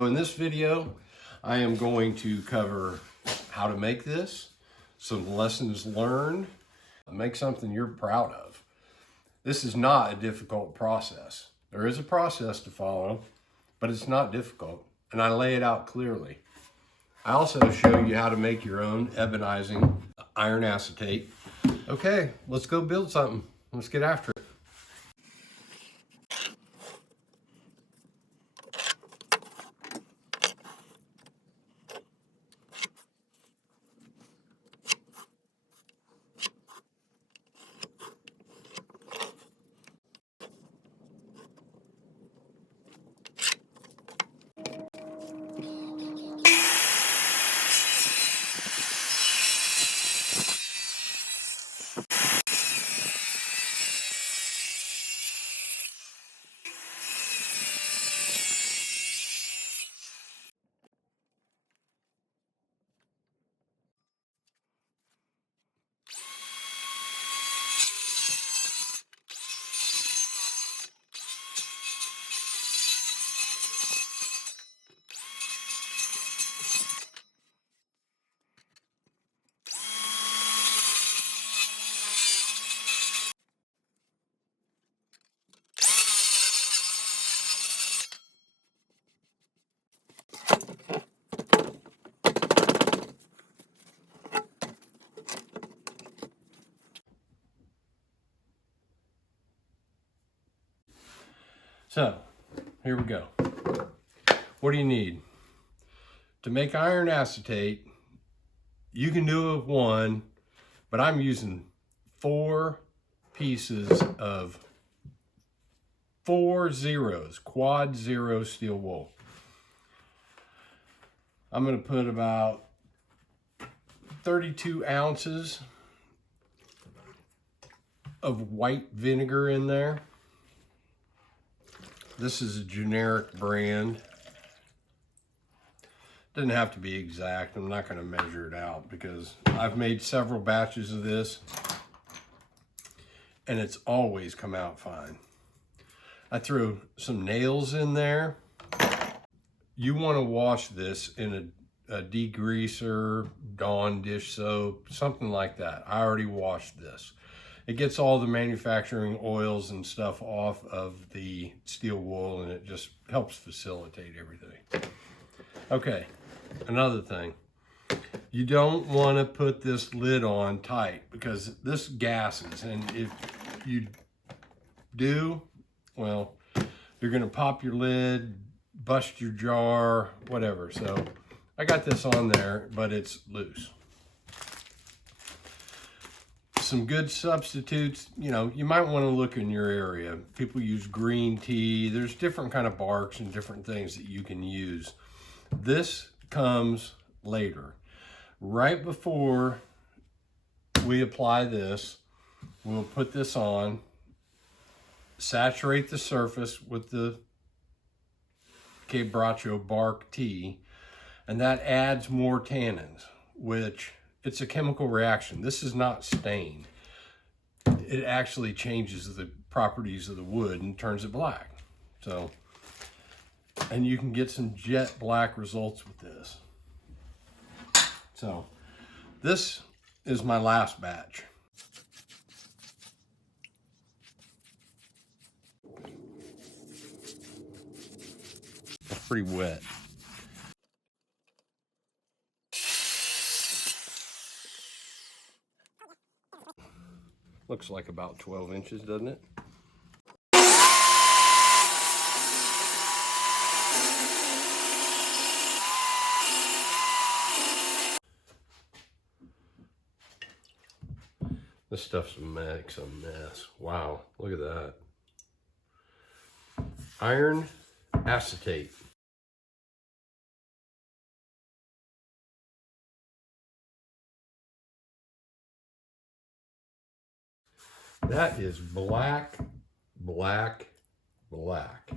In this video, I am going to cover how to make this, some lessons learned, make something you're proud of. This is not a difficult process. There is a process to follow, but it's not difficult, and I lay it out clearly. I also show you how to make your own ebonizing iron acetate. Okay, let's go build something. Let's get after it. So, here we go. What do you need? To make iron acetate, you can do it with one, but I'm using 4 pieces of 4 zeros, quad zero steel wool. I'm going to put about 32 ounces of white vinegar in there. This is a generic brand. Doesn't have to be exact. I'm not going to measure it out because I've made several batches of this and it's always come out fine. I threw some nails in there. You want to wash this in a degreaser, Dawn dish soap, something like that. I already washed this. It gets all the manufacturing oils and stuff off of the steel wool, and it just helps facilitate everything. Okay, another thing. You don't want to put this lid on tight because this gases, and if you do, well, you're going to pop your lid, bust your jar, whatever. So I got this on there, but it's loose. Some good substitutes, you know, you might want to look in your area. People use green tea. There's different kind of barks and different things that you can use. This comes later. Right before we apply this, we'll put this on, saturate the surface with the quebracho bark tea, and that adds more tannins, which it's a chemical reaction. This is not stained. It actually changes the properties of the wood and turns it black. So, and you can get some jet black results with this. So, this is my last batch. It's pretty wet. Looks like about 12 inches, doesn't it? This stuff's makes a mess. Wow, look at that. Iron acetate. That is black, black, black.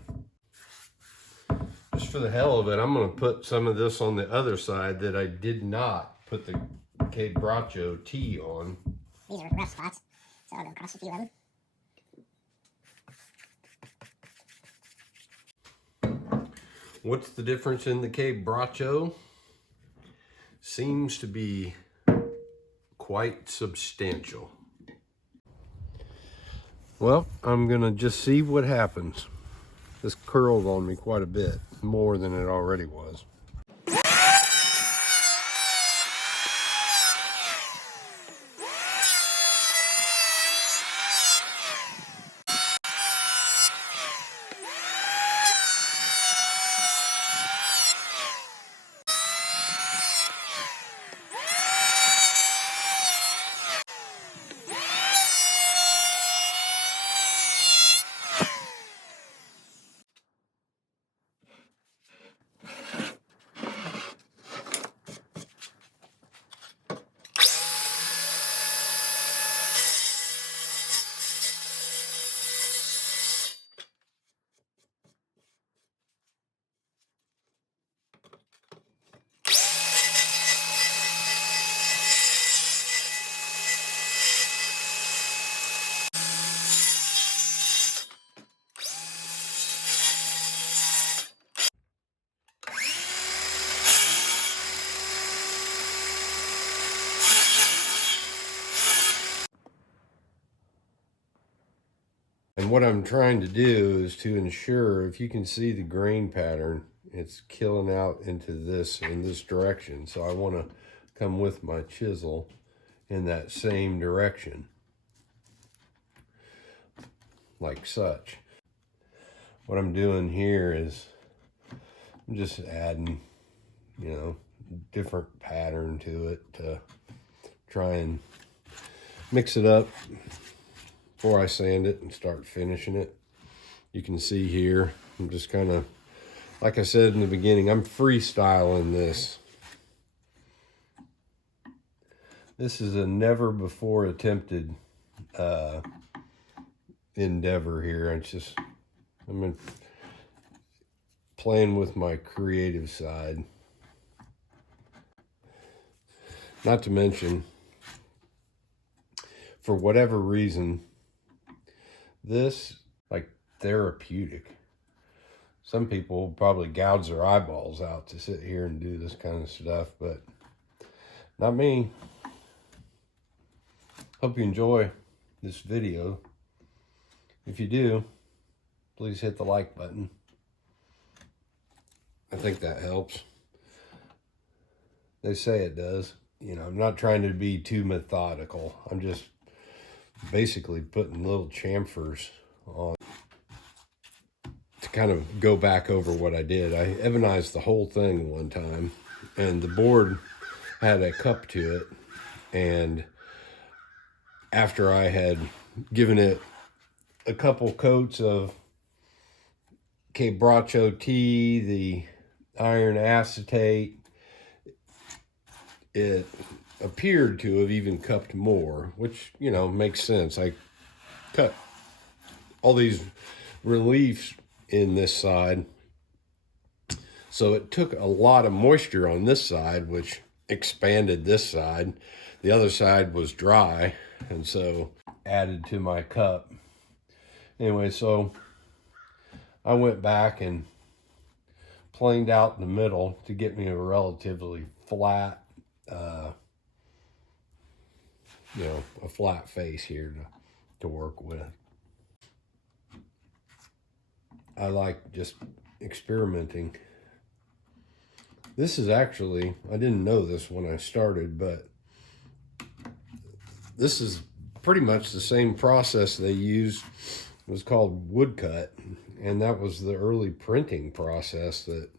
Just for the hell of it, I'm going to put some of this on the other side that I did not put the quebracho tea on. These are rough spots, so I'll go across a few of them. What's the difference in the quebracho? Seems to be quite substantial. Well, I'm gonna just see what happens. This curled on me quite a bit, more than it already was. And what I'm trying to do is to ensure, if you can see the grain pattern, it's killing out into this in this direction. So I want to come with my chisel in that same direction, like such. What I'm doing here is I'm just adding, different pattern to it to try and mix it up before I sand it and start finishing it. You can see here, I'm just kind of, like I said in the beginning, I'm freestyling this. This is a never before attempted endeavor here. It's just, I'm playing with my creative side. Not to mention, for whatever reason, this, like, therapeutic. Some people probably gouge their eyeballs out to sit here and do this kind of stuff, but not me. Hope you enjoy this video. If you do, please hit the like button. I think that helps. They say it does. I'm not trying to be too methodical. I'm just basically putting little chamfers on to kind of go back over what I did. I ebonized the whole thing one time, and the board had a cup to it, and after I had given it a couple coats of quebracho tea, the iron acetate, it appeared to have even cupped more, which, makes sense. I cut all these reliefs in this side, so it took a lot of moisture on this side, which expanded this side. The other side was dry, and so added to my cup. Anyway, so I went back and planed out in the middle to get me a relatively flat, a flat face here to work with. I like just experimenting. This is actually, I didn't know this when I started, but this is pretty much the same process they used. It was called woodcut, and that was the early printing process that,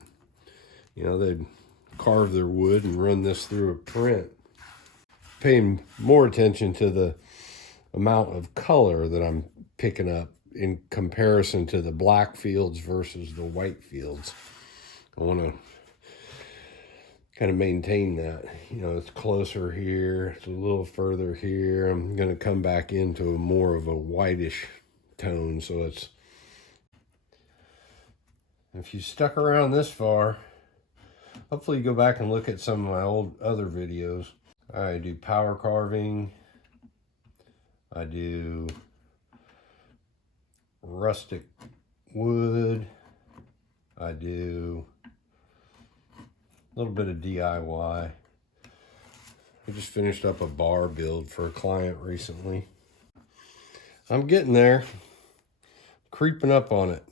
they'd carve their wood and run this through a print. Paying more attention to the amount of color that I'm picking up in comparison to the black fields versus the white fields. I want to kind of maintain that. It's closer here, it's a little further here. I'm going to come back into more of a whitish tone, so it's, if you stuck around this far, hopefully you go back and look at some of my other videos. I do power carving, I do rustic wood, I do A little bit of DIY. I just finished up a bar build for a client recently. I'm getting there, creeping up on it.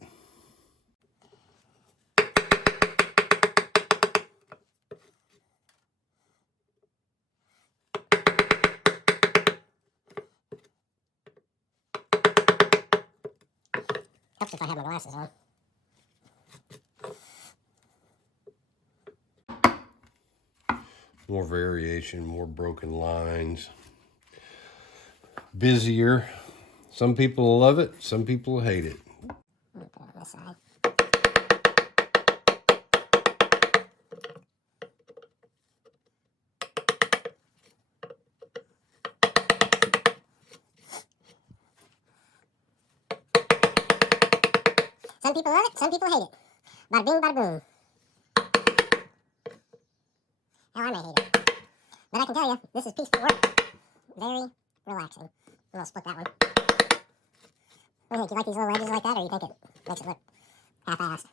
Helps if I have my glasses on. More variation, more broken lines. Busier. Some people love it, some people hate it. Put it on this side. Some people love it, some people hate it. Bada bing, bada boom. Hell, I may hate it. But I can tell you, this is peaceful work. Very relaxing. I'm gonna split that one. What do you think? You like these little edges like that, or you think it makes it look half-assed?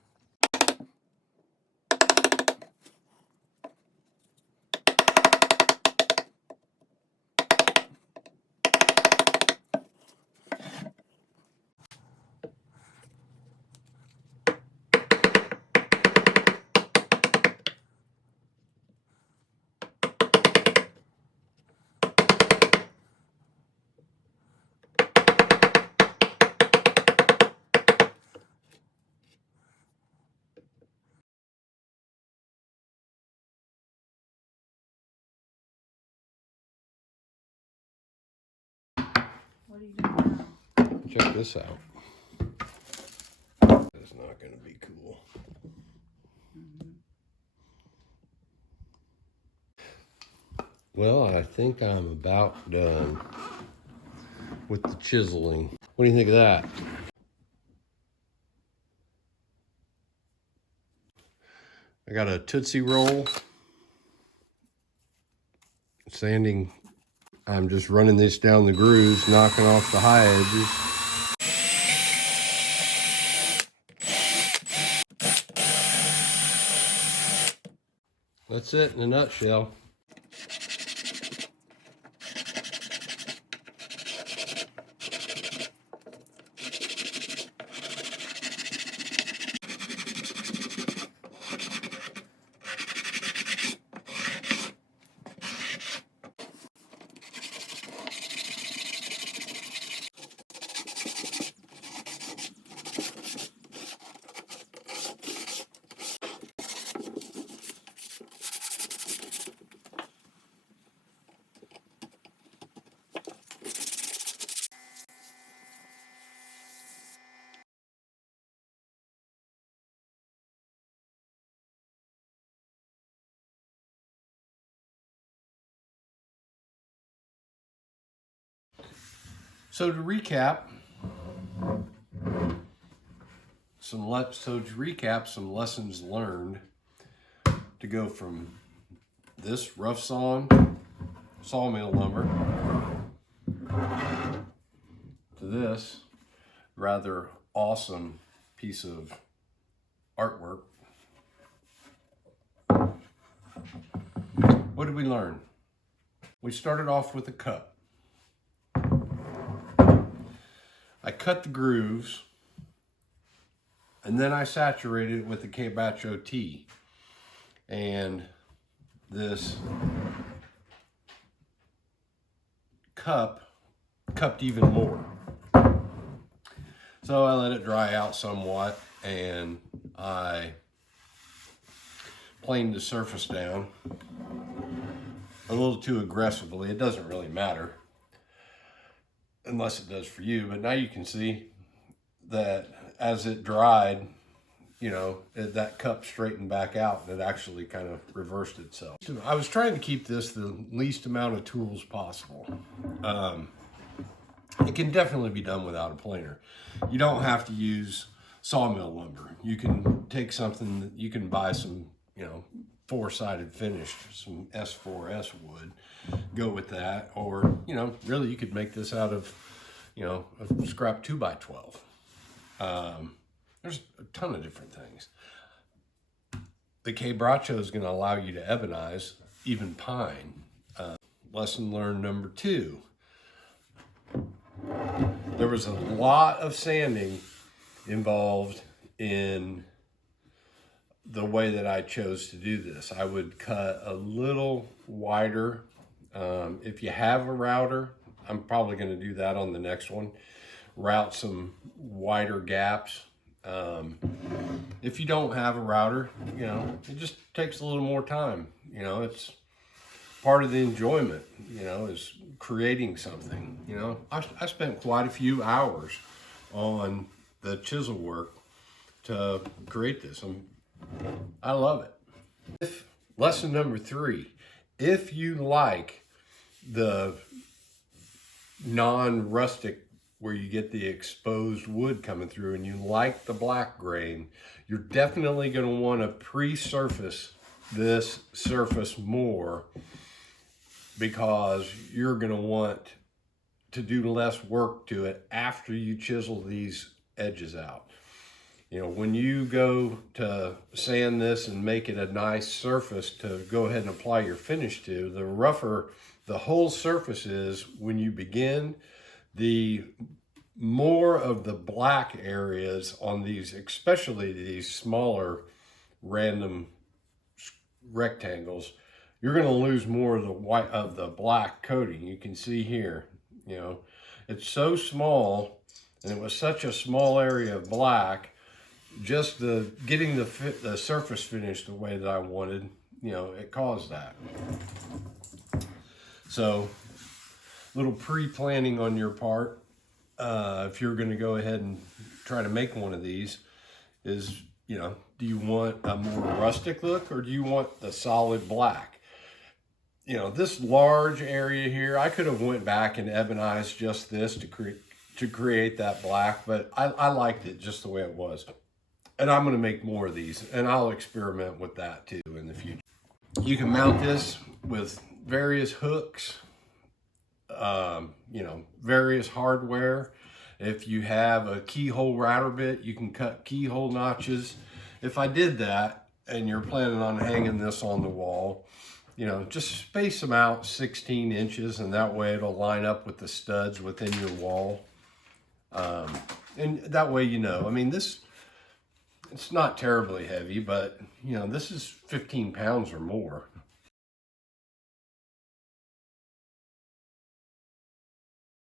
What are you doing now? Check this out. That's not going to be cool. Well, I think I'm about done with the chiseling. What do you think of that? I got a Tootsie Roll. Sanding. I'm just running this down the grooves, knocking off the high edges. That's it in a nutshell. So to recap, some lessons learned to go from this rough sawn sawmill lumber to this rather awesome piece of artwork. What did we learn? We started off with a cup. I cut the grooves, and then I saturated it with the Cabacho tea. And this cupped even more. So I let it dry out somewhat, and I planed the surface down a little too aggressively. It doesn't really matter, unless it does for you. But now you can see that as it dried, you know, that cup straightened back out, and it actually kind of reversed itself. So I was trying to keep this the least amount of tools possible. It can definitely be done without a planer. You don't have to use sawmill lumber. You can take something that you can buy some, you know, four-sided finished, some S4S wood, go with that. Or, you know, really you could make this out of, you know, a scrap 2x12. There's a ton of different things. the quebracho is going to allow you to ebonize even pine. Lesson learned number 2. There was a lot of sanding involved in the way that I chose to do this. I would cut a little wider. If you have a router, I'm probably going to do that on the next one. Route some wider gaps. If you don't have a router, you know, it just takes a little more time. You know, it's part of the enjoyment, you know, is creating something. You know, I spent quite a few hours on the chisel work to create this. I love it. Lesson number 3, if you like the non-rustic where you get the exposed wood coming through and you like the black grain, you're definitely going to want to pre-surface this surface more, because you're going to want to do less work to it after you chisel these edges out. You know, when you go to sand this and make it a nice surface to go ahead and apply your finish to, the rougher the whole surface is when you begin, the more of the black areas on these, especially these smaller random rectangles, you're going to lose more of the white of the black coating. You can see here, you know, it's so small and it was such a small area of black. Just the getting the surface finish the way that I wanted, you know, it caused that. So, little pre-planning on your part, if you're going to go ahead and try to make one of these, is, you know, do you want a more rustic look or do you want the solid black? You know, this large area here, I could have went back and ebonized just this to create that black, but I liked it just the way it was. And I'm going to make more of these, and I'll experiment with that too in the future. You can mount this with various hooks, you know, various hardware. If you have a keyhole router bit, you can cut keyhole notches. If I did that and you're planning on hanging this on the wall, you know, just space them out 16 inches, and that way it'll line up with the studs within your wall. And that way, you know, I mean, it's not terribly heavy, but, you know, this is 15 pounds or more.